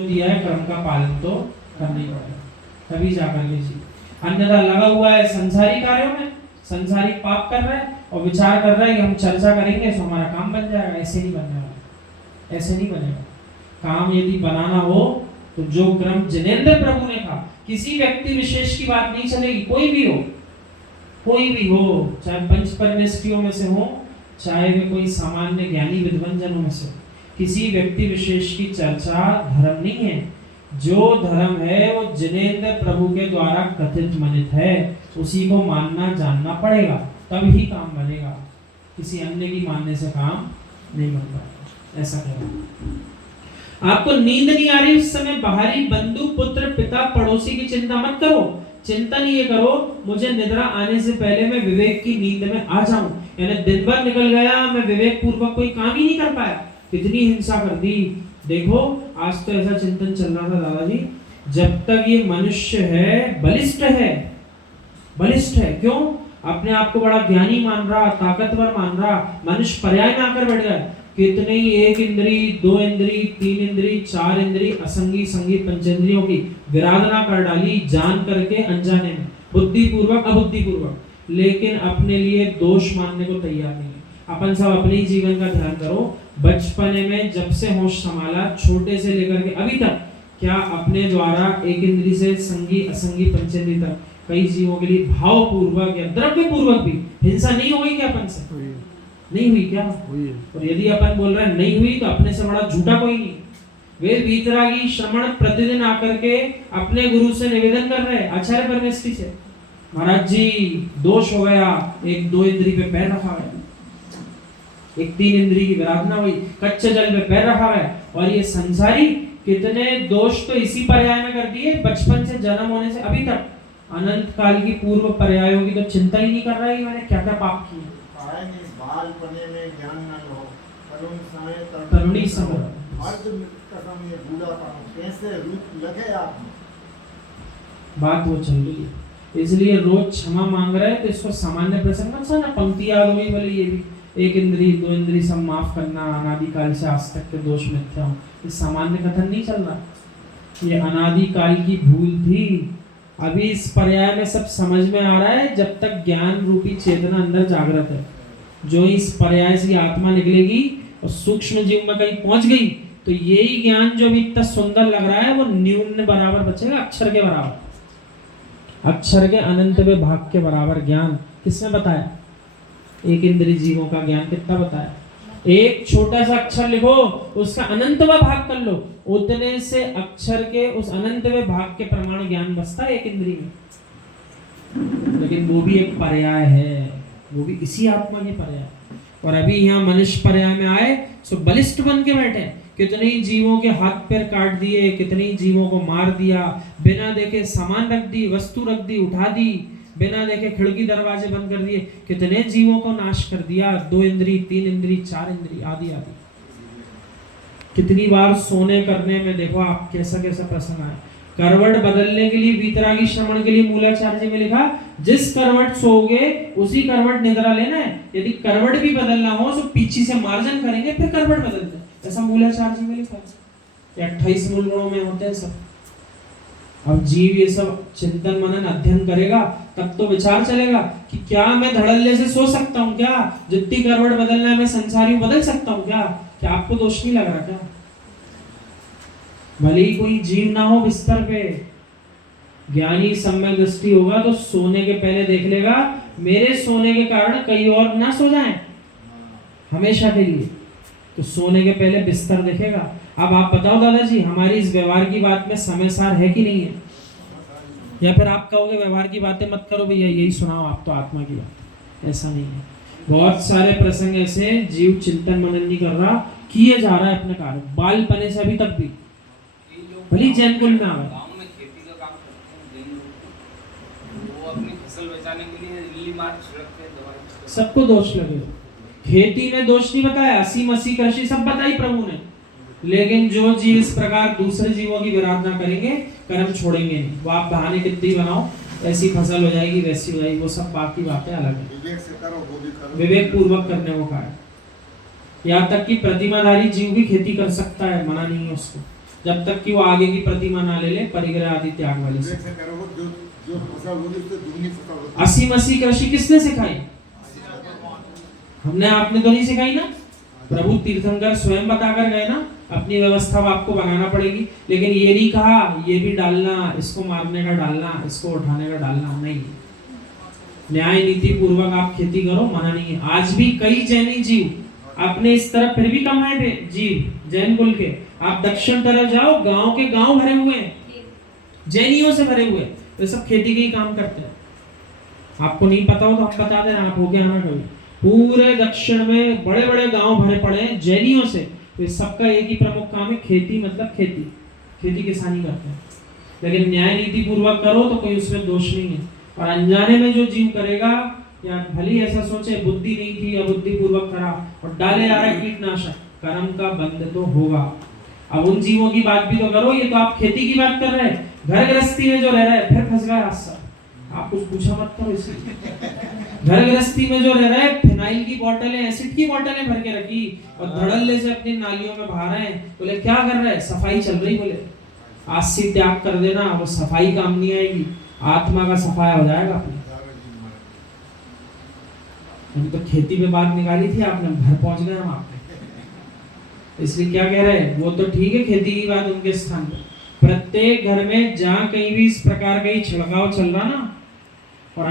दिया है कर्म का पालन तो करना ही पड़ेगा, तभी जाकर के जी। अन्यथा लगा हुआ है संसारी कार्यों में, संसारी पाप कर रहा है और विचार कर रहा है कि हम चर्चा करेंगे तो हमारा काम बन जाएगा। ऐसे नहीं बनने वाला, ऐसे नहीं बनेगा। काम यदि बनाना हो तो जो क्रम जिनेंद्र प्रभु ने कहा, किसी व्यक्ति विशेष की बात नहीं चलेगी, कोई भी हो, कोई भी हो, चाहे पंच परमेष्ठियों में से हो, चाहे वे कोई सामान्य ज्ञानी विद्वान जनों में से, किसी व्यक्ति विशेष की चर्चा धर्म नहीं है। जो धर्म है वो जिनेंद्र प्रभु के द्वारा कथित मनित है, उसी को मानना जानना पड़ेगा, तब ही काम बनेगा। किसी अन्य की मानने से काम नहीं बनता। ऐसा कहना। आपको नींद नहीं आ रही उस समय बाहरी बंधु, पुत्र, पिता, पड़ोसी की चिंता मत करो। चिंतन ये करो, मुझे निद्रा आने से पहले मैं विवेक की नींद में आ जाऊं। यानी दिन भर निकल गया, मैं विवेक पूर्वक कोई काम ही नहीं कर पाया, कितनी हिंसा कर दी। देखो आज तो ऐसा चिंतन चल रहा था दादाजी, जब तक ये मनुष्य है बलिष्ठ है, बलिष्ठ है, क्यों? अपने आप को बड़ा ज्ञानी मान रहा, ताकतवर मान रहा, मनुष्य पर्याय में आकर बैठ गया। कितने ही एक इंद्री, दो इंद्री, तीन इंद्री, चार इंद्री, असंगी संगी पंचेंद्रियों की विराधना कर डाली, जान करके अनजाने में, बुद्धि पूर्वक अबुद्धि पूर्वक, लेकिन अपने लिए दोष मानने को तैयार नहीं है। अपन सब अपने ही जीवन का ध्यान करो। बचपने में जब से होश संभाला, छोटे से लेकर के अभी तक, क्या अपने द्वारा एक इंद्री से संगी असंगी पंचेंद्री तक कई जीवों के लिए भाव पूर्वक या द्रव्य पूर्वक भी हिंसा नहीं हुई क्या? अपन से नहीं हुई क्या? हुई। और यदि अपन बोल रहे हैं नहीं हुई, तो अपने से बड़ा झूठा कोई नहीं। वे वीतरागी श्रमण प्रतिदिन आकर के अपने गुरु से निवेदन कर रहे, आचार्य परमेष्ठी से, महाराज जी दोष हो गया, एक दो इंद्री पे पैर रखा है, एक तीन इंद्री की विराधना हुई, कच्चे जल पे पैर रखा है। और ये संसारी कितने दोष तो इसी पर्याय में कर दिए, बचपन से जन्म होने से अभी तक, अनंत काल की पूर्व पर्यायों की तो चिंता ही नहीं कर रहा है मैंने क्या क्या पाप किए। बालपने में ज्ञान न हो, तरुणी समय कैसे रूप लगे आप, बात वो चल रही है। इसलिए रोज क्षमा मांग रहे हैं तो इसको सामान्य प्रसंग मत समझना। पंक्ति याद होगी बोले ये भी, एक इंद्री दो इंद्री सब माफ करना, अनादिकाल से आज तक के दोष मिथ्या हूं, ये सामान्य कथन नहीं चल रहा, ये अनादिकाल की भूल थी। अभी इस पर्याय में सब समझ में आ रहा है जब तक ज्ञान रूपी चेतना अंदर जागृत है। जो इस पर्याय से आत्मा निकलेगी और सूक्ष्म जीव में कहीं पहुंच गई तो यही ज्ञान जो भी इतना सुंदर लग रहा है वो न्यून बराबर बचेगा अक्षर के बराबर, अक्षर के अनंत में भाग के बराबर ज्ञान। किसने बताया? एक इंद्रिय जीवों का ज्ञान कितना बताया? एक छोटा सा अक्षर लिखो, उसका अनंतवा भाग कर लो, उतने से अक्षर के उस अनंतवे भाग के प्रमाण ज्ञान बसता है एक इंद्रिय में। लेकिन वो भी एक पर्याय है, वो भी इसी आत्मा के पर्याय। और अभी यहाँ मनुष्य पर्याय में आए सो बलिष्ठ बन के बैठे, कितने ही जीवों के हाथ पैर काट दिए, कितने ही जीवों को मार दिया, बिना देखे सामान रख दी, वस्तु रख दी, उठा दी, बिना देखे खिड़की दरवाजे बंद कर दिए, कितने जीवों को नाश कर दिया। दो इंद्री, तीन इंद्री, चार इंद्री, आदि आदि। कितनी बार सोने करने में देखो आप कैसा कैसा प्रसंग आया। करवट बदलने के लिए वीतरागी श्रमण के लिए मूलाचार्य जी में लिखा, जिस करवट सोओगे उसी करवट निद्रा लेना है। यदि करवट भी बदलना हो तो पीछे से मार्जन करेंगे फिर करवट बदलते, ऐसा मूलाचार्य जी में लिखा है। 28 मूल गुणों में होते हैं सब। अब जीव ये सब चिंतन मनन अध्ययन करेगा तब तो विचार चलेगा कि क्या मैं धड़ल्ले से सो सकता हूँ, क्या जितनी करवट बदलना है मैं संसारी बदल सकता हूँ क्या आपको दोष नहीं लग रहा क्या? भले ही कोई जीव ना हो बिस्तर पे, ज्ञानी सम्यक दृष्टि होगा तो सोने के पहले देख लेगा मेरे सोने के कारण कई और ना सो जाएं हमेशा के लिए, तो सोने के पहले बिस्तर देखेगा। अब आप बताओ दादाजी, हमारी इस व्यवहार की बात में समय सार है कि नहीं है? या फिर आप कहोगे व्यवहार की बातें मत करो भैया, यही सुनाओ आप तो आत्मा की बात। ऐसा नहीं है। बहुत सारे प्रसंग ऐसे जीव चिंतन मनन नहीं कर रहा, किए जा रहा है अपने कार्य बालपने से अभी तक भी, भली जैन कुल में आ गए। सबको दोष लगे, खेती ने दोष नहीं बताया, असी मसी कृषि सब बताई प्रभु ने, लेकिन जो जीव इस प्रकार दूसरे जीवों की विराधना करेंगे कर्म छोड़ेंगे नहीं। वो आप बहाने कितनी बनाओ, ऐसी फसल हो जाएगी वैसी हो जाएगी, वो सब बाकी बातें अलग है। विवेक से करो, वो भी करो, विवेक पूर्वक करने को कहा है। यहाँ तक कि प्रतिमाधारी जीव भी खेती कर सकता है, मना नहीं है उसको, जब तक कि वो आगे की प्रतिमा ना ले ले परिग्रह आदि त्याग वाली से। विवेक से करोगे जो जो फसल होगी उससे दुगनी फसल होगी। अस्सी मसी कृषि किसने सिखाई? हमने, आपने तो नहीं सिखाई ना। प्रभु तीर्थंकर स्वयं बताकर गए ना, अपनी व्यवस्था आपको बनाना पड़ेगी। लेकिन ये नहीं कहा ये भी डालना, इसको मारने का डालना, इसको उठाने का डालना, नहीं। न्याय नीति पूर्वक आप खेती करो, मना नहीं है। आज भी कई जैनी जीव अपने इस तरफ फिर भी कम है जीव जैन कुल के। आप दक्षिण तरफ जाओ, गांव के गांव भरे हुए हैं, जैनियों से भरे हुए, वे सब खेती के ही काम करते हैं। आपको नहीं पता हो तो हम बता दें, आप होके आना कभी। पूरे दक्षिण में बड़े बड़े गांव भरे पड़े हैं जैनियों से। तो सबका एक ही प्रमुख काम है, खेती, मतलब खेती किसानी करते हैं। लेकिन न्याय नीति पूर्वक करो तो कोई उसमें दोष नहीं है। और अनजाने में जो जीव करेगा, या भली ऐसा सोचे बुद्धि नहीं थी या बुद्धि पूर्वक करा और डाले जा रहा है कीटनाशक, कर्म का बंध तो होगा। अब उन जीवों की बात भी तो करो, ये तो आप खेती की बात कर रहे हैं। घर गृहस्थी में जो रह रहा है, फिर फंस गया हादसा। आप कुछ पूछा मत करो इसलिए। घर गृहस्थी में जो रह रहा है, फिनाइल की बोतलें, एसिड की बोतलें भर के रखी और धड़ल्ले से अपनी नालियों में बहा रहे हैं। बोले क्या कर रहे हैं? सफाई चल रही। बोले आज से त्याग कर देना, वो सफाई काम नहीं आएगी, आत्मा का सफाया हो जाएगा अपनी। हम तो खेती पे बात निकाली थी, आपने घर पहुंच गए हम आपने। इसलिए क्या कह रहे हैं, वो तो ठीक है खेती की बात उनके स्थान पर। प्रत्येक घर में जहाँ कहीं भी इस प्रकार का ही छिड़काव चल रहा ना, और